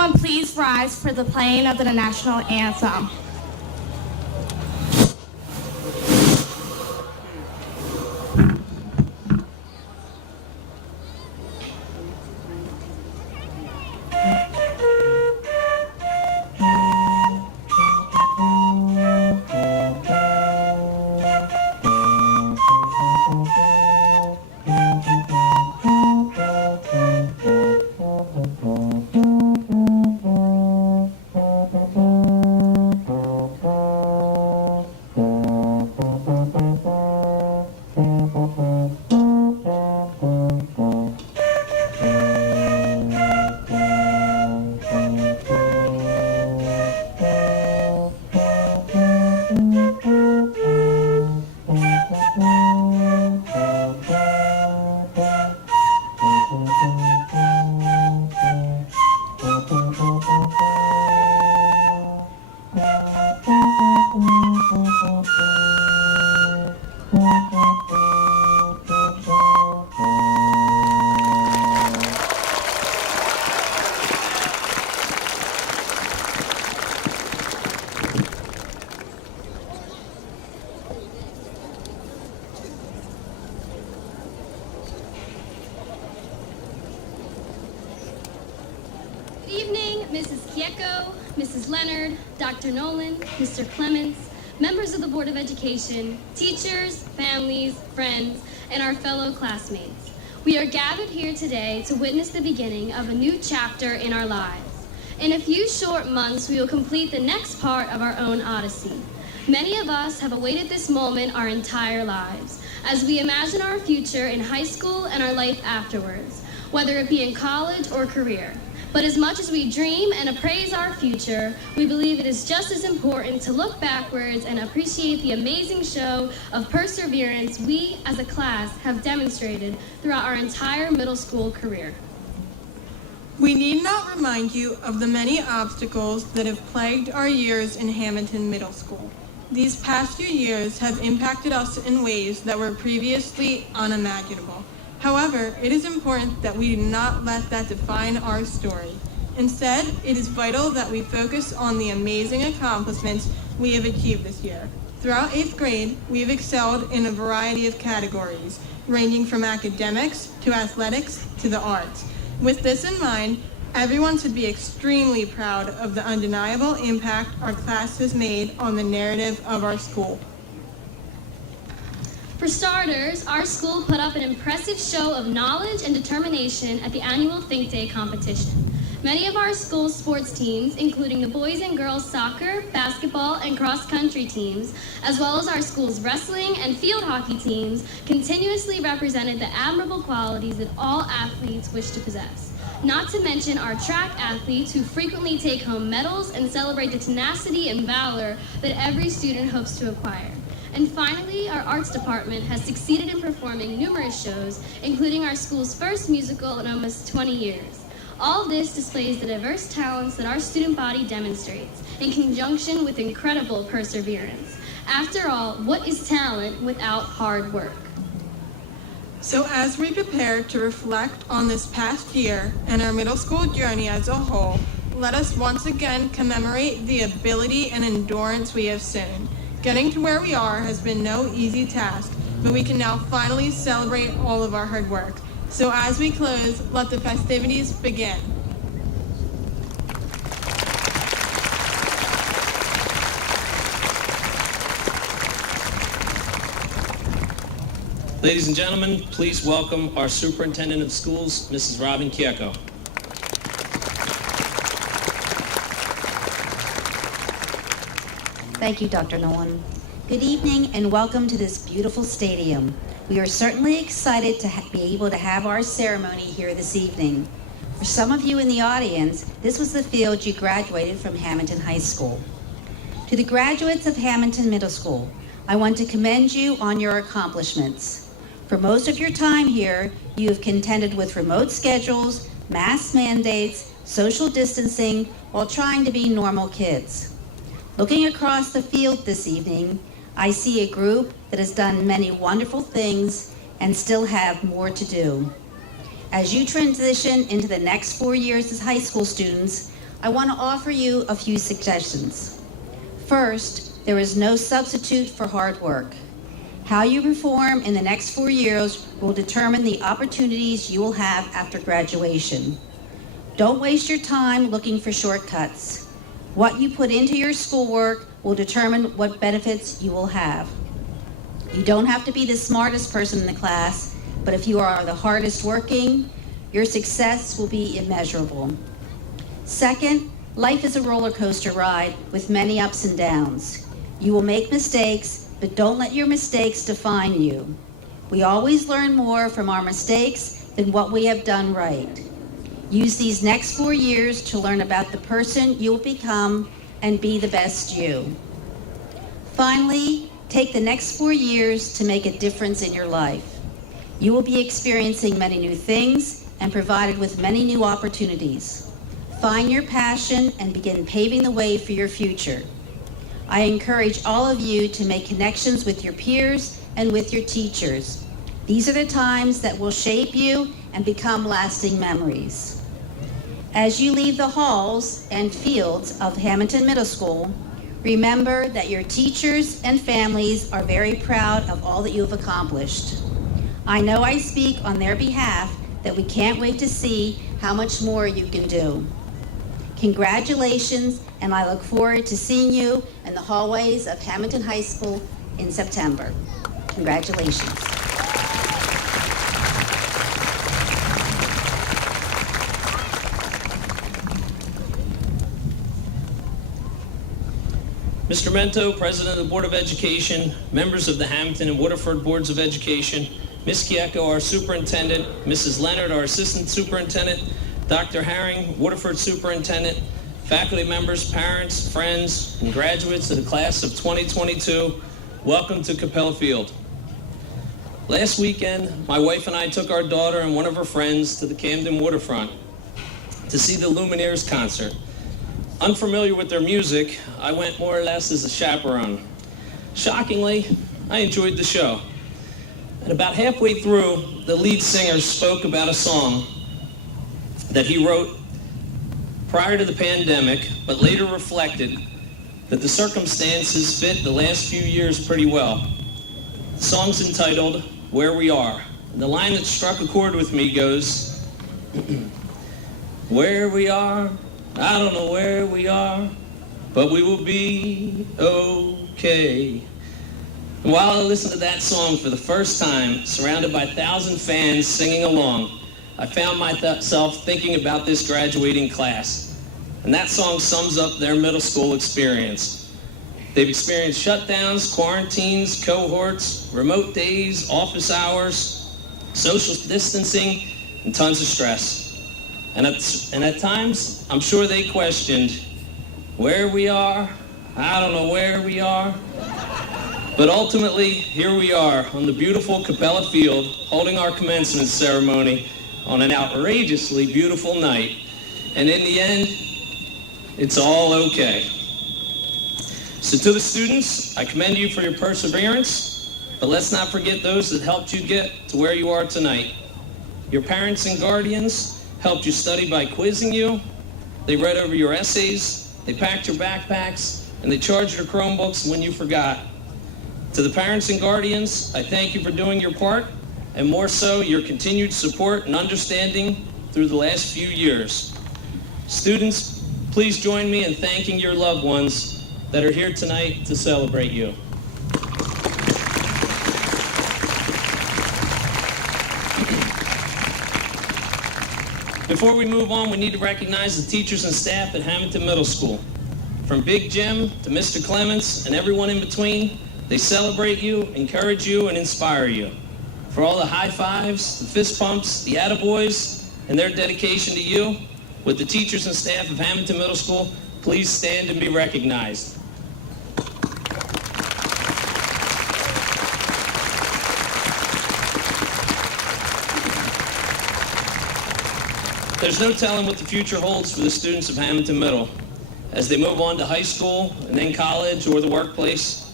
everyone please rise for the playing of the national anthem. Dr. Nolan, Mr. Clements, members of the Board of Education, teachers, families, friends, and our fellow classmates. We are gathered here today to witness the beginning of a new chapter in our lives. In a few short months, we will complete the next part of our own odyssey. Many of us have awaited this moment our entire lives, as we imagine our future in high school and our life afterwards, whether it be in college or career. But as much as we dream and appraise our future, we believe it is just as important to look backwards and appreciate the amazing show of perseverance we as a class have demonstrated throughout our entire middle school career. We need not remind you of the many obstacles that have plagued our years in Hamilton Middle School. These past few years have impacted us in ways that were previously unimaginable. However, it is important that we do not let that define our story. Instead, it is vital that we focus on the amazing accomplishments we have achieved this year. Throughout 8th grade, we have excelled in a variety of categories, ranging from academics to athletics to the arts. With this in mind, everyone should be extremely proud of the undeniable impact our class has made on the narrative of our school. For starters, our school put up an impressive show of knowledge and determination at the annual Think Day competition. Many of our school's sports teams, including the boys and girls soccer, basketball, and cross-country teams, as well as our school's wrestling and field hockey teams, continuously represented the admirable qualities that all athletes wish to possess. Not to mention our track athletes who frequently take home medals and celebrate the tenacity and valor that every student hopes to acquire. And finally, our arts department has succeeded in performing numerous shows, including our school's first musical in almost 20 years. All this displays the diverse talents that our student body demonstrates, in conjunction with incredible perseverance. After all, what is talent without hard work? So as we prepare to reflect on this past year and our middle school journey as a whole, let us once again commemorate the ability and endurance we have shown. Getting to where we are has been no easy task, but we can now finally celebrate all of our hard work. So as we close, let the festivities begin. Ladies and gentlemen, please welcome our Superintendent of Schools, Mrs. Robin Kieko. Thank you, Dr. Nolan. Good evening and welcome to this beautiful stadium. We are certainly excited to be able to have our ceremony here this evening. For some of you in the audience, this was the field you graduated from Hamilton High School. To the graduates of Hamilton Middle School, I want to commend you on your accomplishments. For most of your time here, you have contended with remote schedules, mask mandates, social distancing, while trying to be normal kids. Looking across the field this evening, I see a group that has done many wonderful things and still have more to do. As you transition into the next 4 years as high school students, I want to offer you a few suggestions. First, there is no substitute for hard work. How you perform in the next 4 years will determine the opportunities you will have after graduation. Don't waste your time looking for shortcuts. What you put into your schoolwork will determine what benefits you will have. You don't have to be the smartest person in the class, but if you are the hardest working, your success will be immeasurable. Second, life is a roller coaster ride with many ups and downs. You will make mistakes, but don't let your mistakes define you. We always learn more from our mistakes than what we have done right. Use these next 4 years to learn about the person you will become and be the best you. Finally, take the next 4 years to make a difference in your life. You will be experiencing many new things and provided with many new opportunities. Find your passion and begin paving the way for your future. I encourage all of you to make connections with your peers and with your teachers. These are the times that will shape you and become lasting memories. As you leave the halls and fields of Hamilton Middle School, remember that your teachers and families are very proud of all that you have accomplished. I know I speak on their behalf that we can't wait to see how much more you can do. Congratulations, and I look forward to seeing you in the hallways of Hamilton High School in September. Congratulations. Mr. Mento, President of the Board of Education, members of the Hamilton and Waterford Boards of Education, Ms. Kieko, our Superintendent, Mrs. Leonard, our Assistant Superintendent, Dr. Herring, Waterford Superintendent, faculty members, parents, friends, and graduates of the class of 2022, welcome to Capella Field. Last weekend, my wife and I took our daughter and one of her friends to the Camden waterfront to see the Lumineers concert. Unfamiliar with their music, I went more or less as a chaperone. Shockingly, I enjoyed the show. And about halfway through, the lead singer spoke about a song that he wrote prior to the pandemic, but later reflected that the circumstances fit the last few years pretty well. The song's entitled, Where We Are. And the line that struck a chord with me goes, where we are, I don't know where we are, but we will be okay. And while I listened to that song for the first time, surrounded by 1,000 fans singing along, I found myself thinking about this graduating class. And that song sums up their middle school experience. They've experienced shutdowns, quarantines, cohorts, remote days, office hours, social distancing, and tons of stress. And at times, I'm sure they questioned, where we are, I don't know where we are. But ultimately, here we are on the beautiful Capella Field, holding our commencement ceremony on an outrageously beautiful night. And in the end, it's all okay. So to the students, I commend you for your perseverance, but let's not forget those that helped you get to where you are tonight. Your parents and guardians helped you study by quizzing you. They read over your essays, they packed your backpacks, and they charged your Chromebooks when you forgot. To the parents and guardians, I thank you for doing your part, and more so, your continued support and understanding through the last few years. Students, please join me in thanking your loved ones that are here tonight to celebrate you. Before we move on, we need to recognize the teachers and staff at Hamilton Middle School. From Big Jim to Mr. Clements and everyone in between, they celebrate you, encourage you, and inspire you. For all the high fives, the fist pumps, the attaboys, and their dedication to you, with the teachers and staff of Hamilton Middle School, please stand and be recognized. There's no telling what the future holds for the students of Hamilton Middle as they move on to high school and then college or the workplace.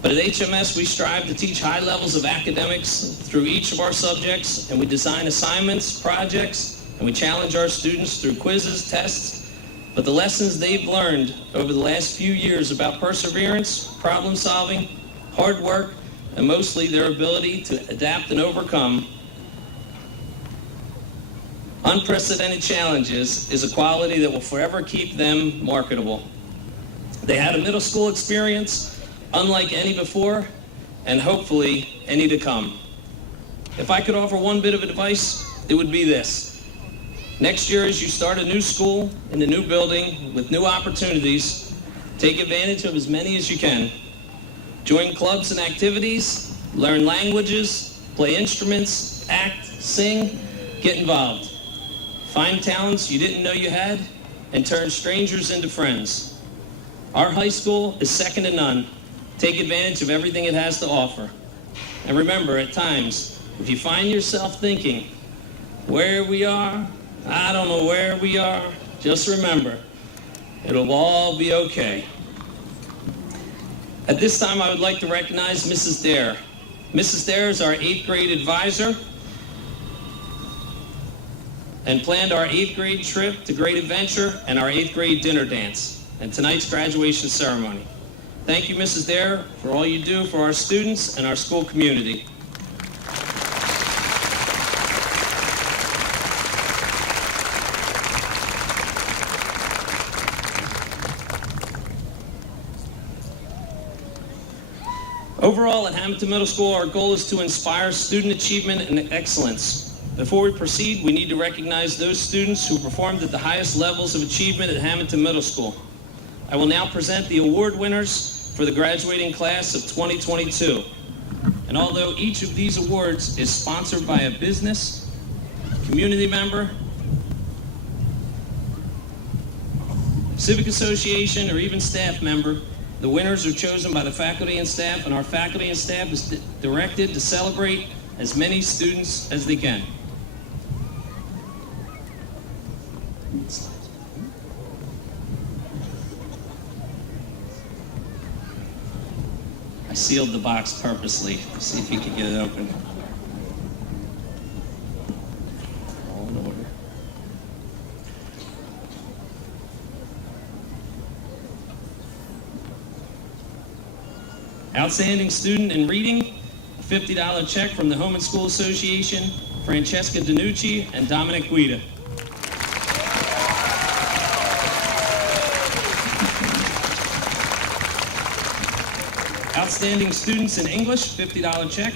But at HMS, we strive to teach high levels of academics through each of our subjects, and we design assignments, projects, and we challenge our students through quizzes, tests, but the lessons they've learned over the last few years about perseverance, problem solving, hard work, and mostly their ability to adapt and overcome unprecedented challenges is a quality that will forever keep them marketable. They had a middle school experience unlike any before, and hopefully any to come. If I could offer one bit of advice, it would be this. Next year, as you start a new school in a new building with new opportunities, take advantage of as many as you can. Join clubs and activities, learn languages, play instruments, act, sing, get involved. Find talents you didn't know you had, and turn strangers into friends. Our high school is second to none. Take advantage of everything it has to offer. And remember, at times, if you find yourself thinking, where we are, I don't know where we are, just remember, it'll all be okay. At this time, I would like to recognize Mrs. Dare. Mrs. Dare is our 8th grade advisor and planned our 8th grade trip to Great Adventure and our 8th grade dinner dance and tonight's graduation ceremony. Thank you, Mrs. Dare, for all you do for our students and our school community. Overall, at Hamilton Middle School, our goal is to inspire student achievement and excellence. Before we proceed, we need to recognize those students who performed at the highest levels of achievement at Hamilton Middle School. I will now present the award winners for the graduating class of 2022. And although each of these awards is sponsored by a business, community member, civic association, or even staff member, the winners are chosen by the faculty and staff, and our faculty and staff is directed to celebrate as many students as they can. I sealed the box purposely to see if you could get it open. All in order. Outstanding student in reading, a $50 check from the Home and School Association, Francesca Danucci and Dominic Guida. Outstanding students in English, $50 check,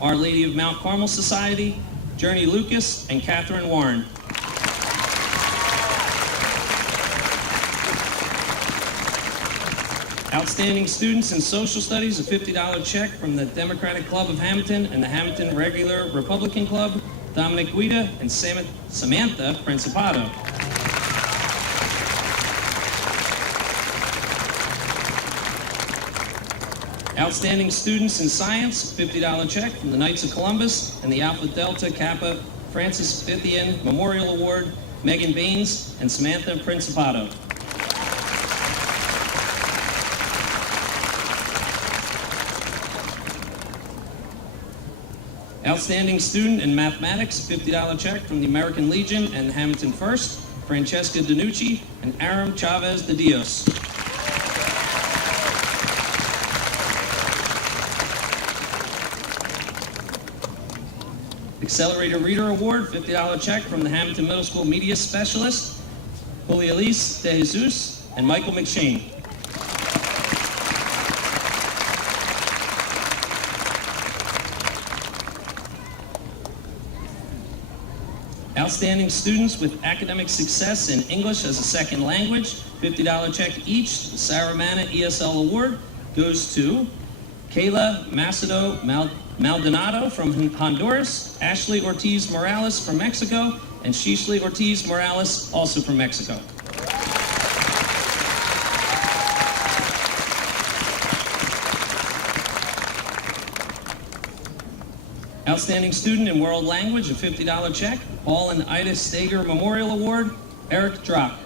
Our Lady of Mount Carmel Society, Journey Lucas and Catherine Warren. Outstanding students in social studies, a $50 check from the Democratic Club of Hamilton and the Hamilton Regular Republican Club, Dominic Guida and Samantha Principato. Outstanding students in science, $50 check from the Knights of Columbus and the Alpha Delta Kappa Francis Fithian Memorial Award, Megan Baines and Samantha Principato. Outstanding student in mathematics, $50 check from the American Legion and Hamilton First, Francesca Danucci and Aram Chavez de Dios. Accelerator Reader Award, $50 check from the Hamilton Middle School Media Specialist, Julia Elise de Jesus and Michael McShane. Outstanding students with academic success in English as a second language, $50 check each. The Saramana ESL Award goes to Kayla Macedo Maldonado from Honduras, Ashley Ortiz Morales from Mexico, and Shishley Ortiz Morales, also from Mexico. Outstanding student in world language, a $50 check, Paul and Ida Stager Memorial Award, Eric Drock.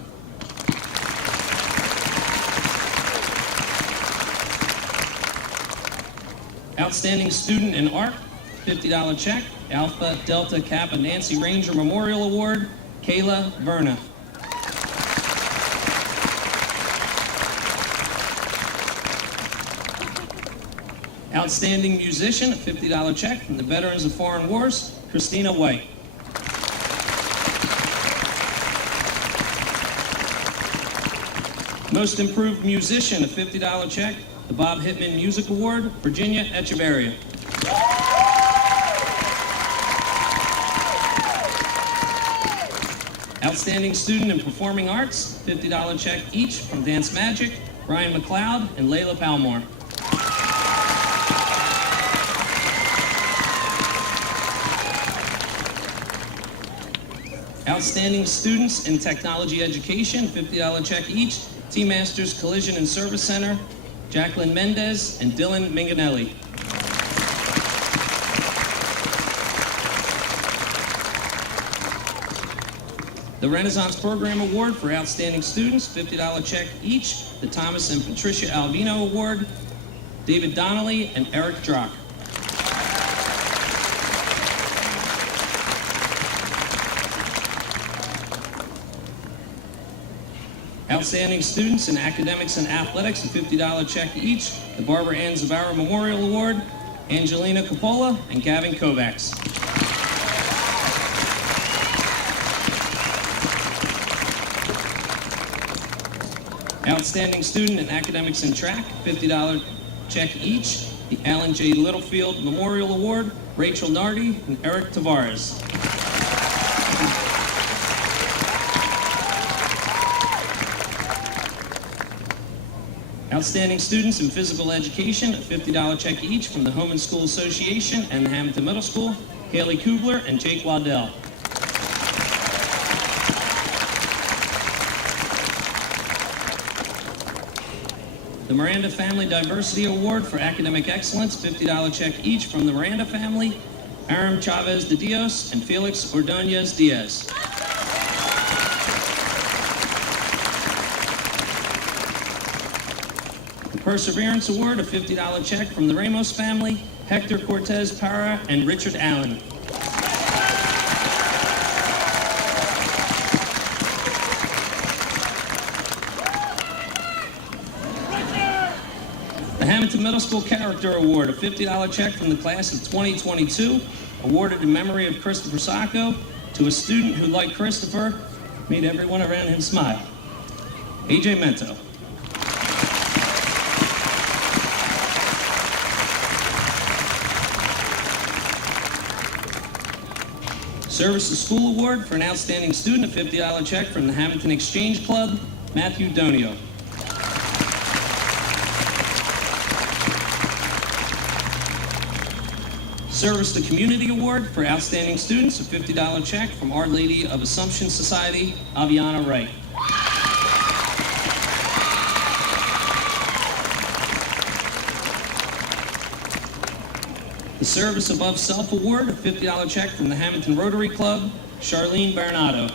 Outstanding student in art, $50 check, Alpha Delta Kappa Nancy Ranger Memorial Award, Kayla Verna. Outstanding musician, a $50 check from the Veterans of Foreign Wars, Christina White. Most improved musician, a $50 check, the Bob Hittman Music Award, Virginia Echeverria. Outstanding student in performing arts, $50 check each from Dance Magic, Brian McLeod and Layla Palmore. Outstanding students in technology education, $50 check each, T-Masters Collision and Service Center, Jacqueline Mendez and Dylan Minganelli. The Renaissance Program Award for Outstanding Students, $50 check each, the Thomas and Patricia Albino Award, David Donnelly and Eric Drock. Outstanding students in academics and athletics, a $50 check each, the Barbara Ann Zavara Memorial Award, Angelina Coppola and Gavin Kovacs. Outstanding student in academics and track, $50 check each, the Alan J. Littlefield Memorial Award, Rachel Nardi and Eric Tavares. Outstanding students in physical education, a $50 check each from the Home and School Association and the Hamilton Middle School, Haley Kubler and Jake Waddell. The Miranda Family Diversity Award for Academic Excellence, $50 check each from the Miranda family, Aram Chavez de Dios and Felix Ordonez Diaz. The Perseverance Award, a $50 check from the Ramos family, Hector Cortez Parra and Richard Allen. The Hamilton Middle School Character Award, a $50 check from the class of 2022, awarded in memory of Christopher Sacco to a student who, like Christopher, made everyone around him smile. AJ Mento. Service to School Award for an outstanding student, a $50 check from the Hamilton Exchange Club, Matthew Donio. Service to Community Award for outstanding students, a $50 check from Our Lady of Assumption Society, Aviana Wright. The Service Above Self Award, a $50 check from the Hamilton Rotary Club, Charlene Bernardo.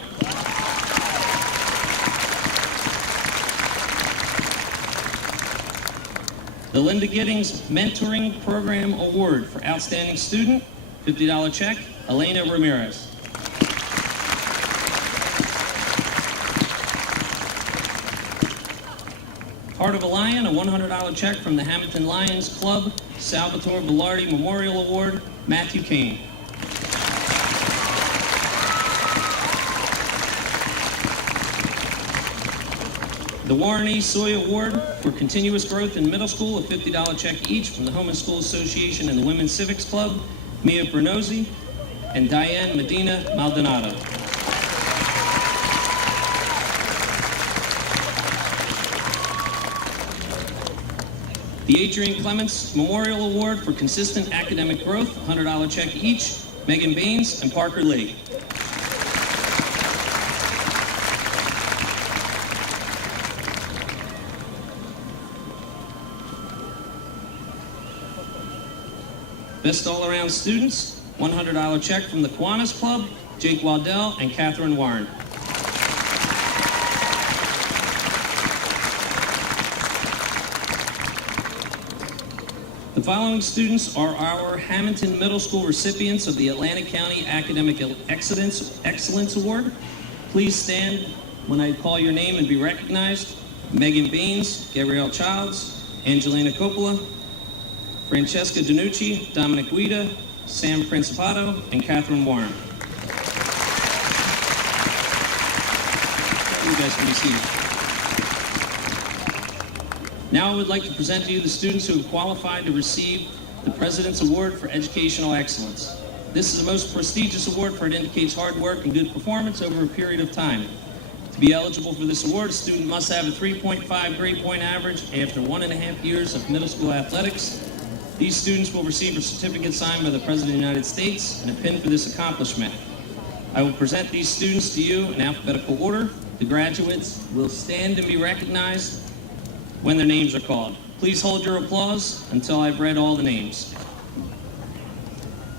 The Linda Giddings Mentoring Program Award for outstanding student, $50 check, Elena Ramirez. Heart of a Lion, a $100 check from the Hamilton Lions Club, Salvatore Bellardi Memorial Award, Matthew Kane. The Warren E. Soy Award for Continuous Growth in Middle School, a $50 check each from the Home and School Association and the Women's Civics Club, Mia Bernozzi and Diane Medina Maldonado. The Adrian Clements Memorial Award for Consistent Academic Growth, $100 check each, Megan Baines and Parker Lee. Best all-around students, $100 check from the Kiwanis Club, Jake Waddell and Catherine Warren. The following students are our Hamilton Middle School recipients of the Atlantic County Academic Excellence Award. Please stand when I call your name and be recognized. Megan Baines, Gabrielle Childs, Angelina Coppola, Francesca Danucci, Dominic Guida, Sam Principato, and Catherine Warren. You guys can be seated. Now I would like to present to you the students who have qualified to receive the President's Award for Educational Excellence. This is the most prestigious award, for it indicates hard work and good performance over a period of time. To be eligible for this award, a student must have a 3.5 grade point average after 1.5 years of middle school athletics. These students will receive a certificate signed by the President of the United States and a pin for this accomplishment. I will present these students to you in alphabetical order. The graduates will stand and be recognized when their names are called. Please hold your applause until I've read all the names.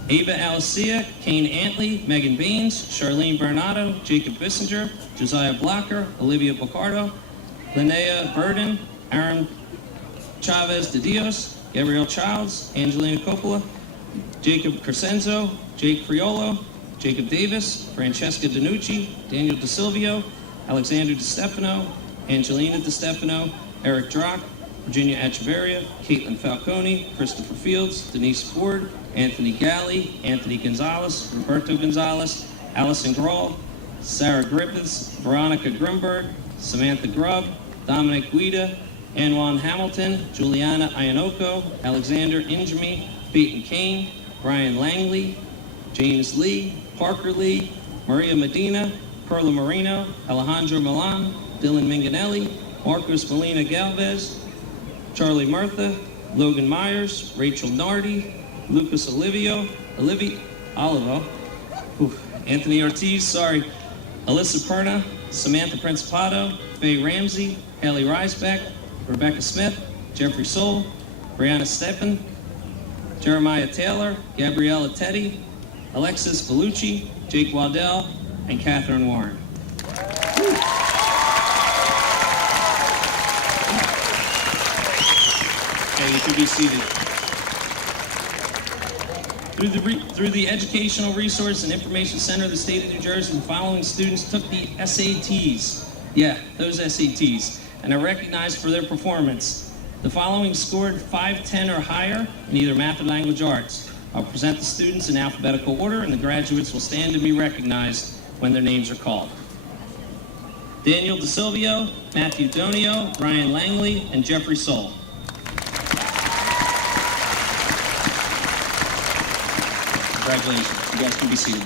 Ava Alicia, Kane Antley, Megan Baines, Charlene Bernardo, Jacob Bissinger, Josiah Blocker, Olivia Picardo, Linnea Burden, Aaron Chavez de Dios, Gabrielle Childs, Angelina Coppola, Jacob Crescenzo, Jake Friolo, Jacob Davis, Francesca Danucci, Daniel DeSilvio, Alexander DeStefano, Angelina DeStefano, Eric Drock, Virginia Echeverria, Caitlin Falcone, Christopher Fields, Denise Ford, Anthony Galley, Anthony Gonzalez, Roberto Gonzalez, Allison Grawl, Sarah Griffiths, Veronica Grimberg, Samantha Grubb, Dominic Guida, Anwan Hamilton, Juliana Ianocco, Alexander Injami, Peyton Kane, Brian Langley, James Lee, Parker Lee, Maria Medina, Perla Marino, Alejandro Milan, Dylan Minganelli, Marcos Molina Galvez, Charlie Murtha, Logan Myers, Rachel Nardi, Lucas Olivo, Anthony Ortiz, Alyssa Perna, Samantha Principato, Faye Ramsey, Haley Reisbeck, Rebecca Smith, Jeffrey Soul, Brianna Steppen, Jeremiah Taylor, Gabriella Teddy, Alexis Bellucci, Jake Waddell, and Catherine Warren. Okay, you can be seated. Through the Educational Resource and Information Center of the State of New Jersey, the following students took the SATs. Yeah, those SATs, and are recognized for their performance. The following scored 510 or higher in either math or language arts. I'll present the students in alphabetical order, and the graduates will stand and be recognized when their names are called. Daniel DeSilvio, Matthew Donio, Ryan Langley, and Jeffrey Soul. Congratulations. You guys can be seated.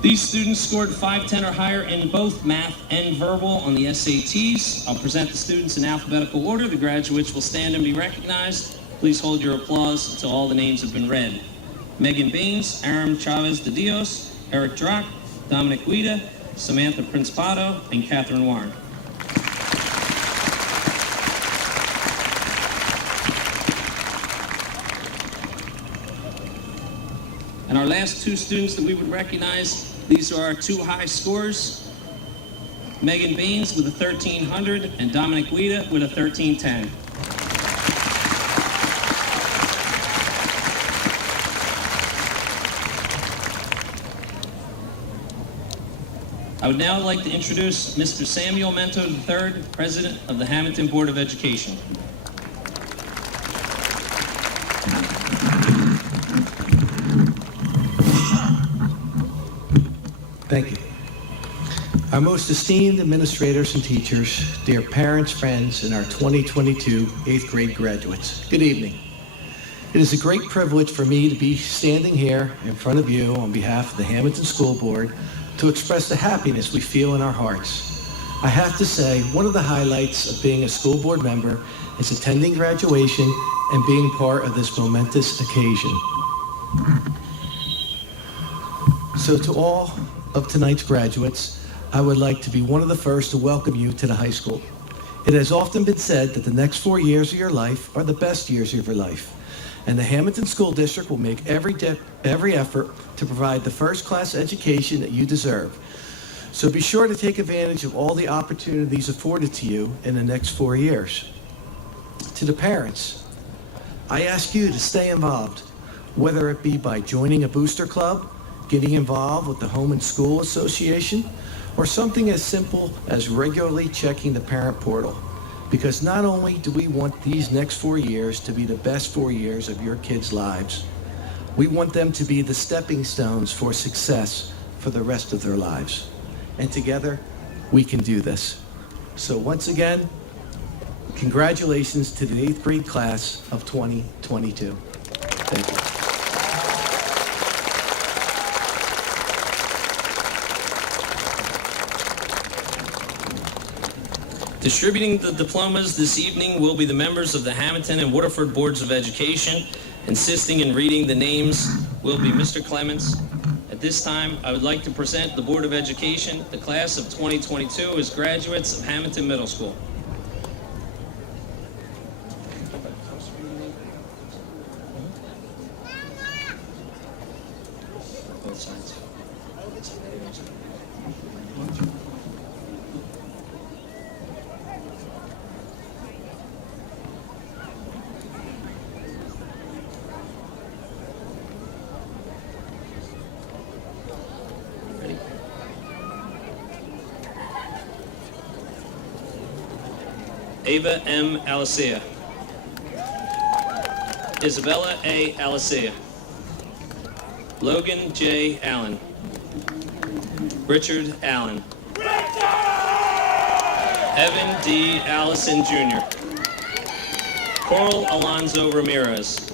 These students scored 510 or higher in both math and verbal on the SATs. I'll present the students in alphabetical order. The graduates will stand and be recognized. Please hold your applause until all the names have been read. Megan Baines, Aaron Chavez de Dios, Eric Drock, Dominic Guida, Samantha Principato, and Catherine Warren. And our last two students that we would recognize, these are our two high scores. Megan Baines with a 1300 and Dominic Guida with a 1310. I would now like to introduce Mr. Samuel Mento III, President of the Hamilton Board of Education. Thank you. Our most esteemed administrators and teachers, dear parents, friends, and our 2022 8th grade graduates, good evening. It is a great privilege for me to be standing here in front of you on behalf of the Hamilton School Board to express the happiness we feel in our hearts. I have to say, one of the highlights of being a school board member is attending graduation and being part of this momentous occasion. So to all of tonight's graduates, I would like to be one of the first to welcome you to the high school. It has often been said that the next 4 years of your life are the best years of your life, and the Hamilton School District will make every effort to provide the first-class education that you deserve. So be sure to take advantage of all the opportunities afforded to you in the next 4 years. To the parents, I ask you to stay involved, whether it be by joining a booster club, getting involved with the Home and School Association, or something as simple as regularly checking the parent portal. Because not only do we want these next 4 years to be the best 4 years of your kids' lives, we want them to be the stepping stones for success for the rest of their lives. And together, we can do this. So once again, congratulations to the 8th grade class of 2022. Thank you. Distributing the diplomas this evening will be the members of the Hamilton and Waterford Boards of Education. Assisting in reading the names will be Mr. Clements. At this time, I would like to present the Board of Education, the class of 2022 as graduates of Hamilton Middle School. Both sides. Ava M. Alicia. Isabella A. Alicia. Logan J. Allen. Richard Allen. Evan D. Allison Jr. Coral Alonzo Ramirez.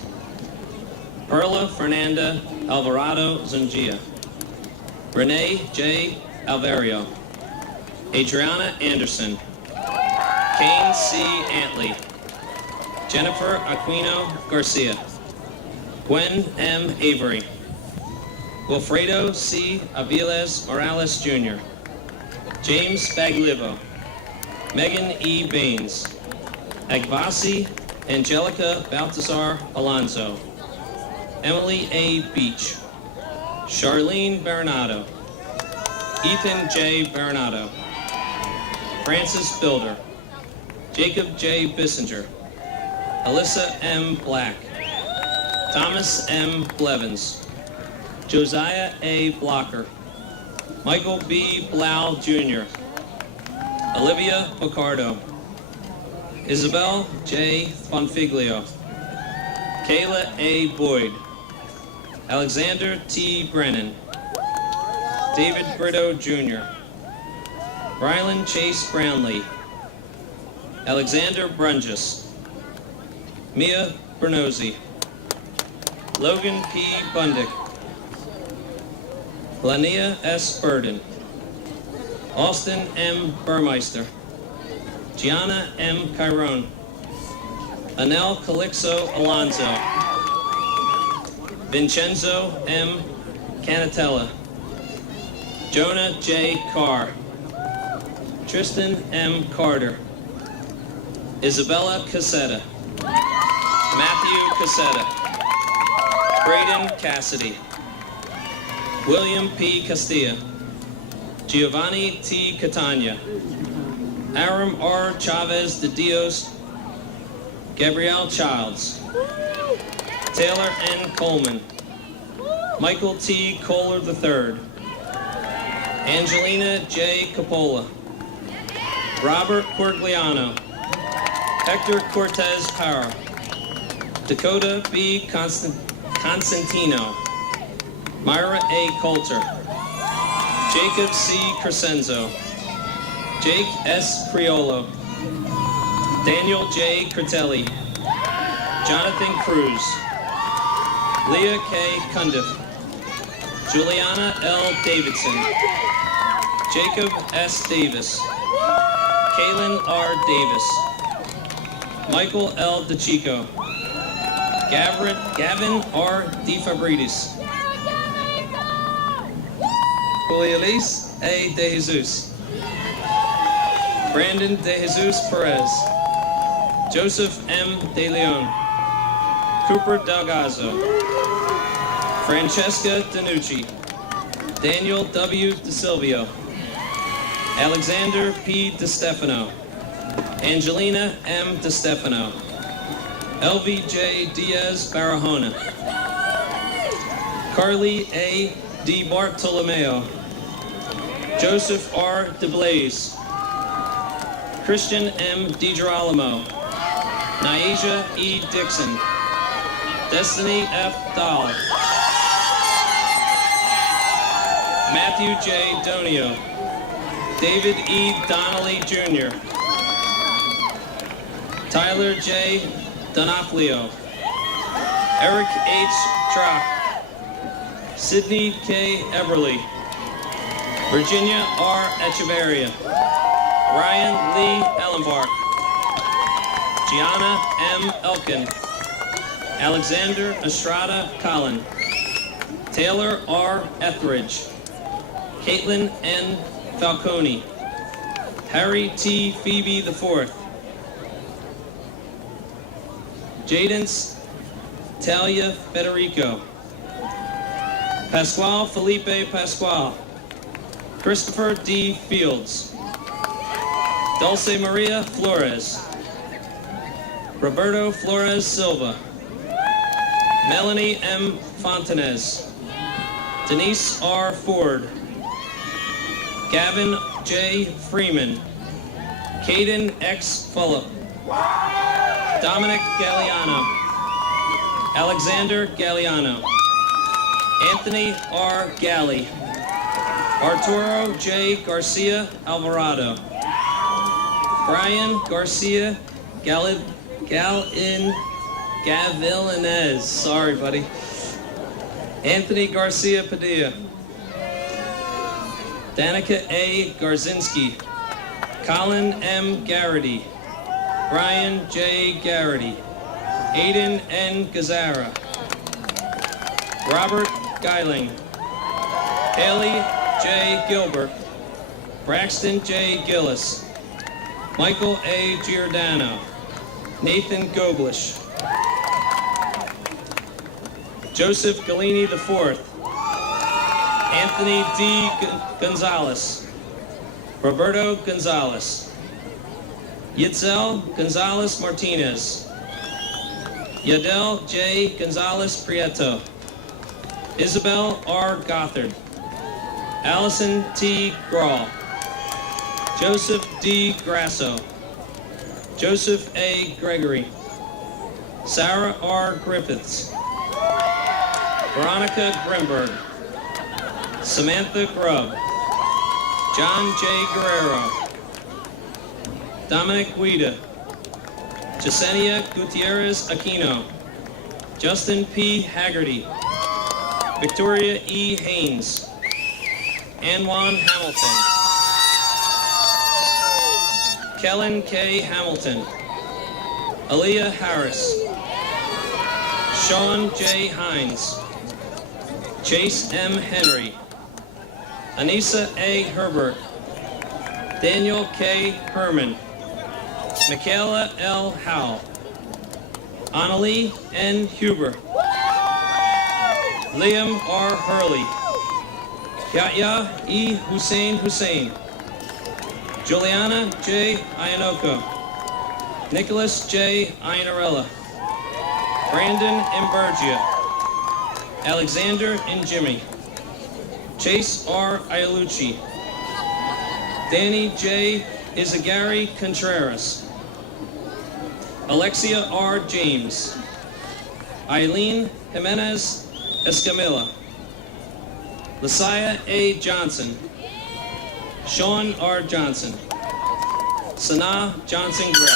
Perla Fernanda Alvarado Zungia. Renee J. Alvario. Adriana Anderson. Kane C. Antley. Jennifer Aquino Garcia. Gwen M. Avery. Wilfredo C. Aviles Morales Jr. James Baglivo. Megan E. Baines. Agvasi Angelica Baltazar Alonso. Emily A. Beach. Charlene Bernardo. Ethan J. Bernardo. Francis Builder. Jacob J. Bissinger. Alyssa M. Black. Thomas M. Blevins. Josiah A. Blocker. Michael B. Blau Jr. Olivia Bocardo. Isabel J. Bonfiglio. Kayla A. Boyd. Alexander T. Brennan. David Brito Jr. Rylan Chase Brownlee. Alexander Brunges. Mia Bernozzi. Logan P. Bundick. Lania S. Burden. Austin M. Burmeister. Gianna M. Chiron. Anel Calixo Alonzo. Vincenzo M. Canatella. Jonah J. Carr. Tristan M. Carter. Isabella Cassetta. Matthew Cassetta. Braden Cassidy. William P. Castilla. Giovanni T. Catania. Aram R. Chavez de Dios. Gabrielle Childs. Taylor N. Coleman. Michael T. Kohler III. Angelina J. Capola. Robert Quirgliano. Hector Cortez Power. Dakota B. Constantino. Myra A. Coulter. Jacob C. Crescenzo. Jake S. Criollo. Daniel J. Critelli. Jonathan Cruz. Leah K. Cundiff. Juliana L. Davidson. Jacob S. Davis. Kaylin R. Davis. Michael L. DeChico. Gavin R. DeFabridis. Julialis A. De Jesus. Brandon De Jesus Perez. Joseph M. De Leon. Cooper Delgazo. Francesca Danucci. Daniel W. DeSilvio. Alexander P. DeStefano. Angelina M. DeStefano. LVJ Diaz Barahona. Carly A. D. Bartolomeo. Joseph R. DeBlaze. Christian M. DiGirolamo, Nyasia E. Dixon, Destiny F. Dahl, Matthew J. Donio, David E. Donnelly Jr., Tyler J. Donofrio, Eric H. Trock, Sidney K. Everly, Virginia R. Echeverria, Ryan Lee Ellenbark, Gianna M. Elkin, Alexander Estrada Collin, Taylor R. Etheridge, Caitlin N. Falcone, Harry T. Phoebe IV, Jadence Talia Federico, Pasquale Felipe Pasquale, Christopher D. Fields, Dulce Maria Flores, Roberto Flores Silva, Melanie M. Fontanez, Denise R. Ford, Gavin J. Freeman, Caden X. Fulop, Dominic Galliano, Alexander Galliano, Anthony R. Galley, Arturo J. Garcia Alvarado, Brian Garcia Gavilanez, sorry buddy, Anthony Garcia Padilla, Danica A. Garzinski, Colin M. Garrity, Brian J. Garrity, Aiden N. Gazzara, Robert Geiling, Haley J. Gilbert, Braxton J. Gillis, Michael A. Giordano, Nathan Goblish, Joseph Galini IV, Anthony D. Gonzalez, Roberto Gonzalez, Yitzel Gonzalez Martinez, Yadel J. Gonzalez Prieto, Isabel R. Gothard, Allison T. Grawl, Joseph D. Grasso, Joseph A. Gregory, Sarah R. Griffiths, Veronica Grimberg, Samantha Grubb, John J. Guerrero, Dominic Guida, Jasenia Gutierrez Aquino, Justin P. Haggerty, Victoria E. Haynes, Anwan Hamilton, Kellen K. Hamilton, Aaliyah Harris, Sean J. Hines, Chase M. Henry, Anissa A. Herbert, Daniel K. Herman, Michaela L. Howell, Annalie N. Huber, Liam R. Hurley, Yahya E. Hussein, Juliana J. Ianocco, Nicholas J. Ianarella, Brandon Imbergia, Alexander and Jimmy, Chase R. Iolucci, Danny J. Izagari Contreras, Alexia R. James, Eileen Jimenez Escamilla, Lasiah A. Johnson, Sean R. Johnson, Sanaa Johnson Gray.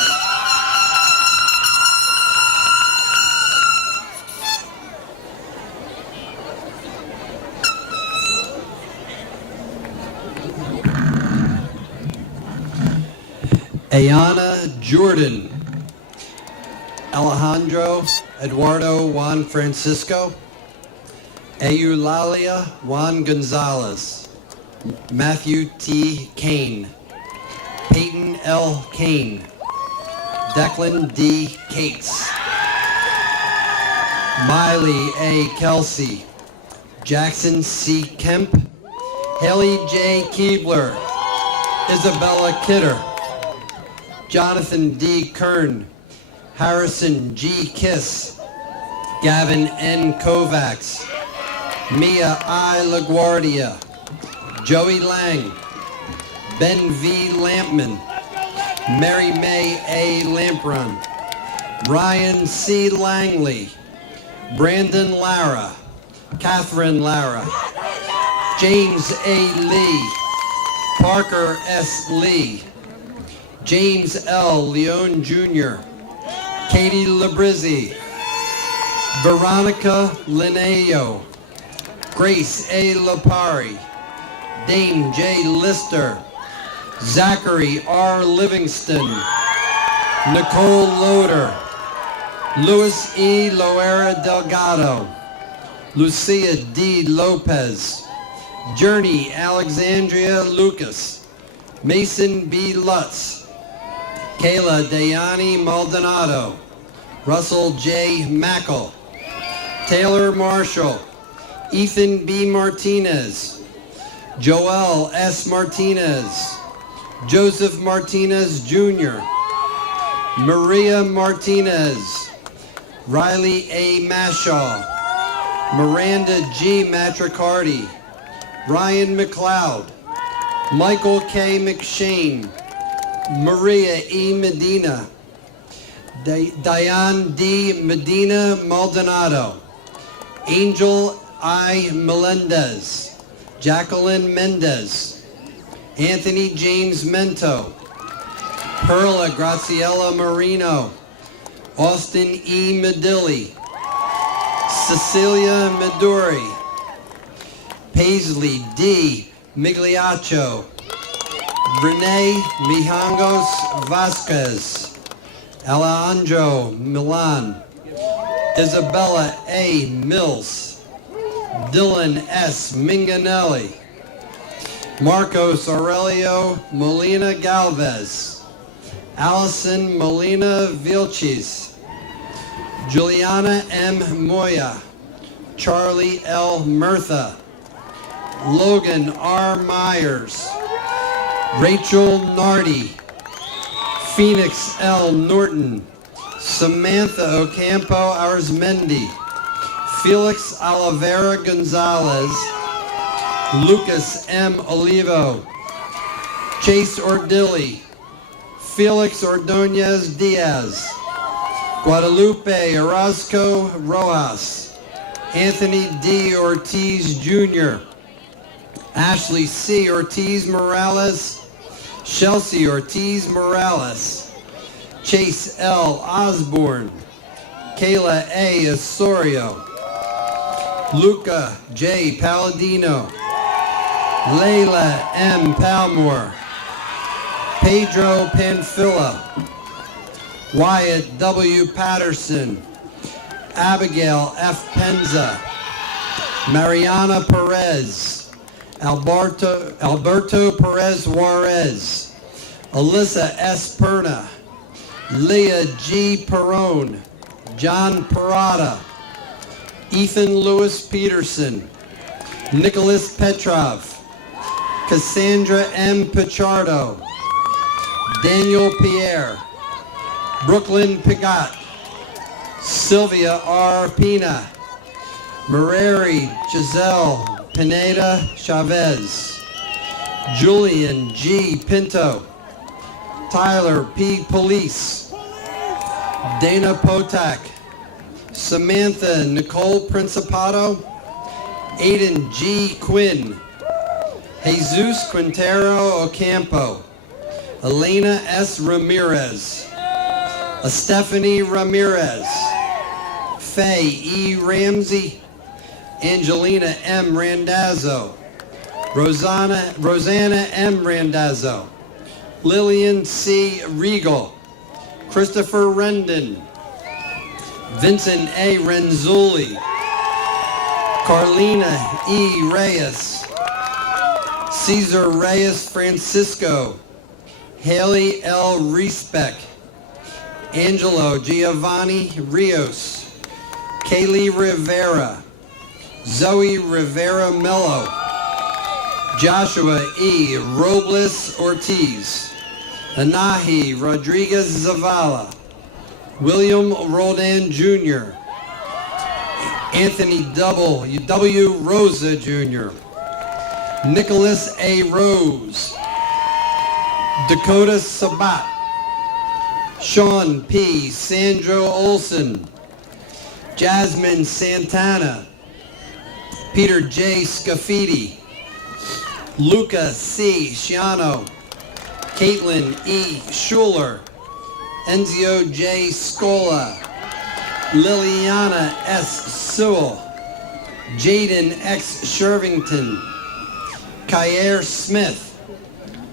Ayana Jordan, Alejandro Eduardo Juan Francisco, Eulalia Juan Gonzalez, Matthew T. Kane, Peyton L. Kane, Declan D. Cates, Miley A. Kelsey, Jackson C. Kemp, Haley J. Keebler, Isabella Kidder, Jonathan D. Kern, Harrison G. Kiss, Gavin N. Kovacs, Mia I. LaGuardia, Joey Lang, Ben V. Lampman, Mary May A. Lampron, Ryan C. Langley, Brandon Lara, Catherine Lara, James A. Lee, Parker S. Lee, James L. Leone Jr., Katie Labrizzi, Veronica Lineo, Grace A. Lapari, Dane J. Lister, Zachary R. Livingston, Nicole Loader, Luis E. Loera Delgado, Lucia D. Lopez, Journey Alexandria Lucas, Mason B. Lutz, Kayla Dayani Maldonado, Russell J. Mackel, Taylor Marshall, Ethan B. Martinez, Joel S. Martinez, Joseph Martinez Jr., Maria Martinez, Riley A. Mashaw, Miranda G. Matricardi, Ryan McLeod, Michael K. McShane, Maria E. Medina, Diane D. Medina Maldonado, Angel I. Melendez, Jacqueline Mendez, Anthony James Mento, Perla Graciela Marino, Austin E. Medilli, Cecilia Meduri, Paisley D. Migliaccio, Renee Mijangos Vasquez, Alejandro Milan, Isabella A. Mills, Dylan S. Minganelli, Marcos Aurelio Molina Galvez, Allison Molina Vilchis, Juliana M. Moya, Charlie L. Murtha, Logan R. Myers, Rachel Nardi, Phoenix L. Norton, Samantha Ocampo Arzmendi, Felix Oliveira Gonzalez, Lucas M. Olivo, Chase Ordilli, Felix Ordonez Diaz, Guadalupe Orozco Rojas, Anthony D. Ortiz Jr., Ashley C. Ortiz Morales, Chelsea Ortiz Morales, Chase L. Osborne, Kayla A. Osorio, Luca J. Palladino, Layla M. Palmore, Pedro Panfilla, Wyatt W. Patterson, Abigail F. Penza, Mariana Perez, Alberto Perez Juarez, Alyssa S. Perna, Leah G. Perone, John Parada, Ethan Lewis Peterson, Nicholas Petrov, Cassandra M. Pichardo, Daniel Pierre, Brooklyn Pigot, Sylvia R. Pina, Mareri Giselle Pineda Chavez, Julian G. Pinto, Tyler P. Police, Dana Potak, Samantha Nicole Principato, Aiden G. Quinn, Jesus Quintero Ocampo, Elena S. Ramirez, Stephanie Ramirez, Faye E. Ramsey, Angelina M. Randazzo, Rosanna M. Randazzo, Lillian C. Regal, Christopher Rendon, Vincent A. Renzulli, Carlina E. Reyes, Cesar Reyes Francisco, Haley L. Riesbeck, Angelo Giovanni Rios, Kaylee Rivera, Zoe Rivera Mello, Joshua E. Robles Ortiz, Anahi Rodriguez Zavala, William Roldan Jr., Anthony W. Rosa Jr., Nicholas A. Rose, Dakota Sabat, Sean P. Sandro Olson, Jasmine Santana, Peter J. Scafidi, Luca C. Sciano, Caitlin E. Schuler, Enzio J. Scola, Liliana S. Sewell, Jaden X. Shervington, Kyer Smith,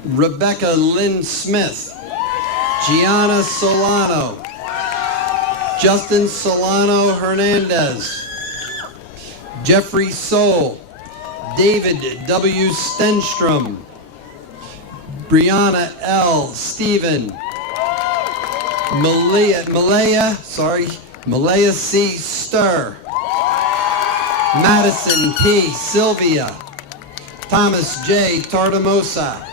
Rebecca Lynn Smith, Gianna Solano, Justin Solano Hernandez, Jeffrey Soul, David W. Stenstrom, Brianna L. Stephen, Malaya C. Stir, Madison P. Sylvia, Thomas J. Tartamosa,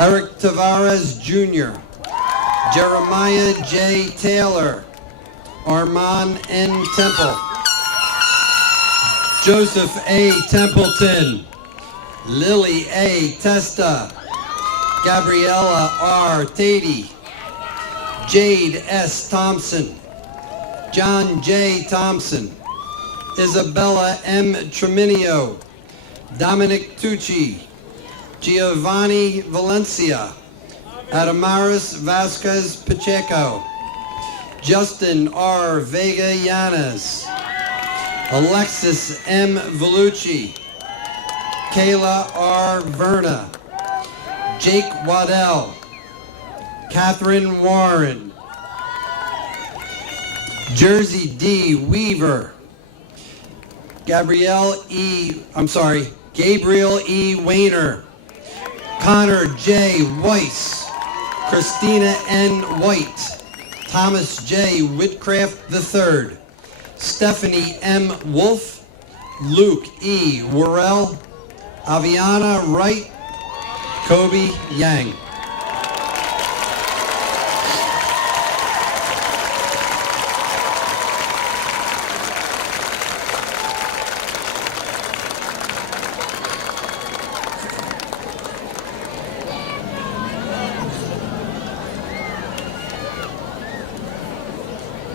Eric Tavares Jr., Jeremiah J. Taylor, Armand N. Temple, Joseph A. Templeton, Lily A. Testa, Gabriella R. Tatey, Jade S. Thompson, John J. Thompson, Isabella M. Treminio, Dominic Tucci, Giovanni Valencia, Adamaris Vasquez Pacheco, Justin R. Vega Llanes, Alexis M. Vellucci, Kayla R. Verna, Jake Waddell, Catherine Warren, Jersey D. Weaver, Gabriel E. Weiner, Connor J. Weiss, Christina N. White, Thomas J. Whitcraft III, Stephanie M. Wolf, Luke E. Worrell, Aviana Wright, Kobe Yang.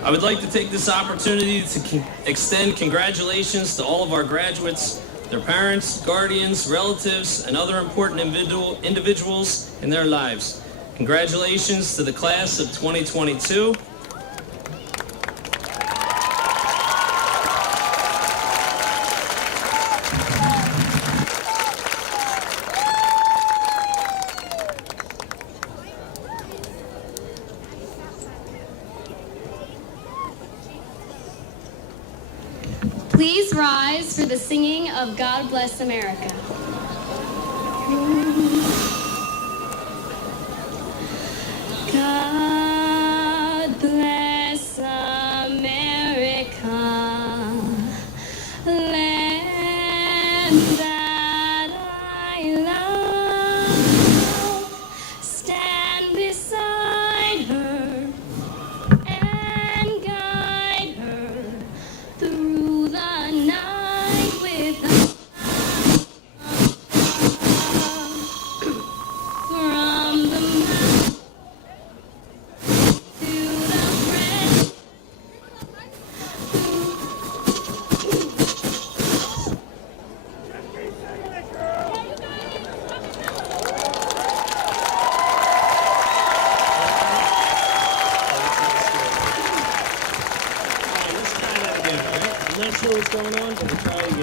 I would like to take this opportunity to extend congratulations to all of our graduates, their parents, guardians, relatives, and other important individuals in their lives. Congratulations to the class of 2022. Please rise for the singing of God Bless America. God bless America, land that I love. Stand beside her and guide her through the night with us. From the mountain to the breast. Let's try that again, all right? I'm not sure what's going on, but we'll try again.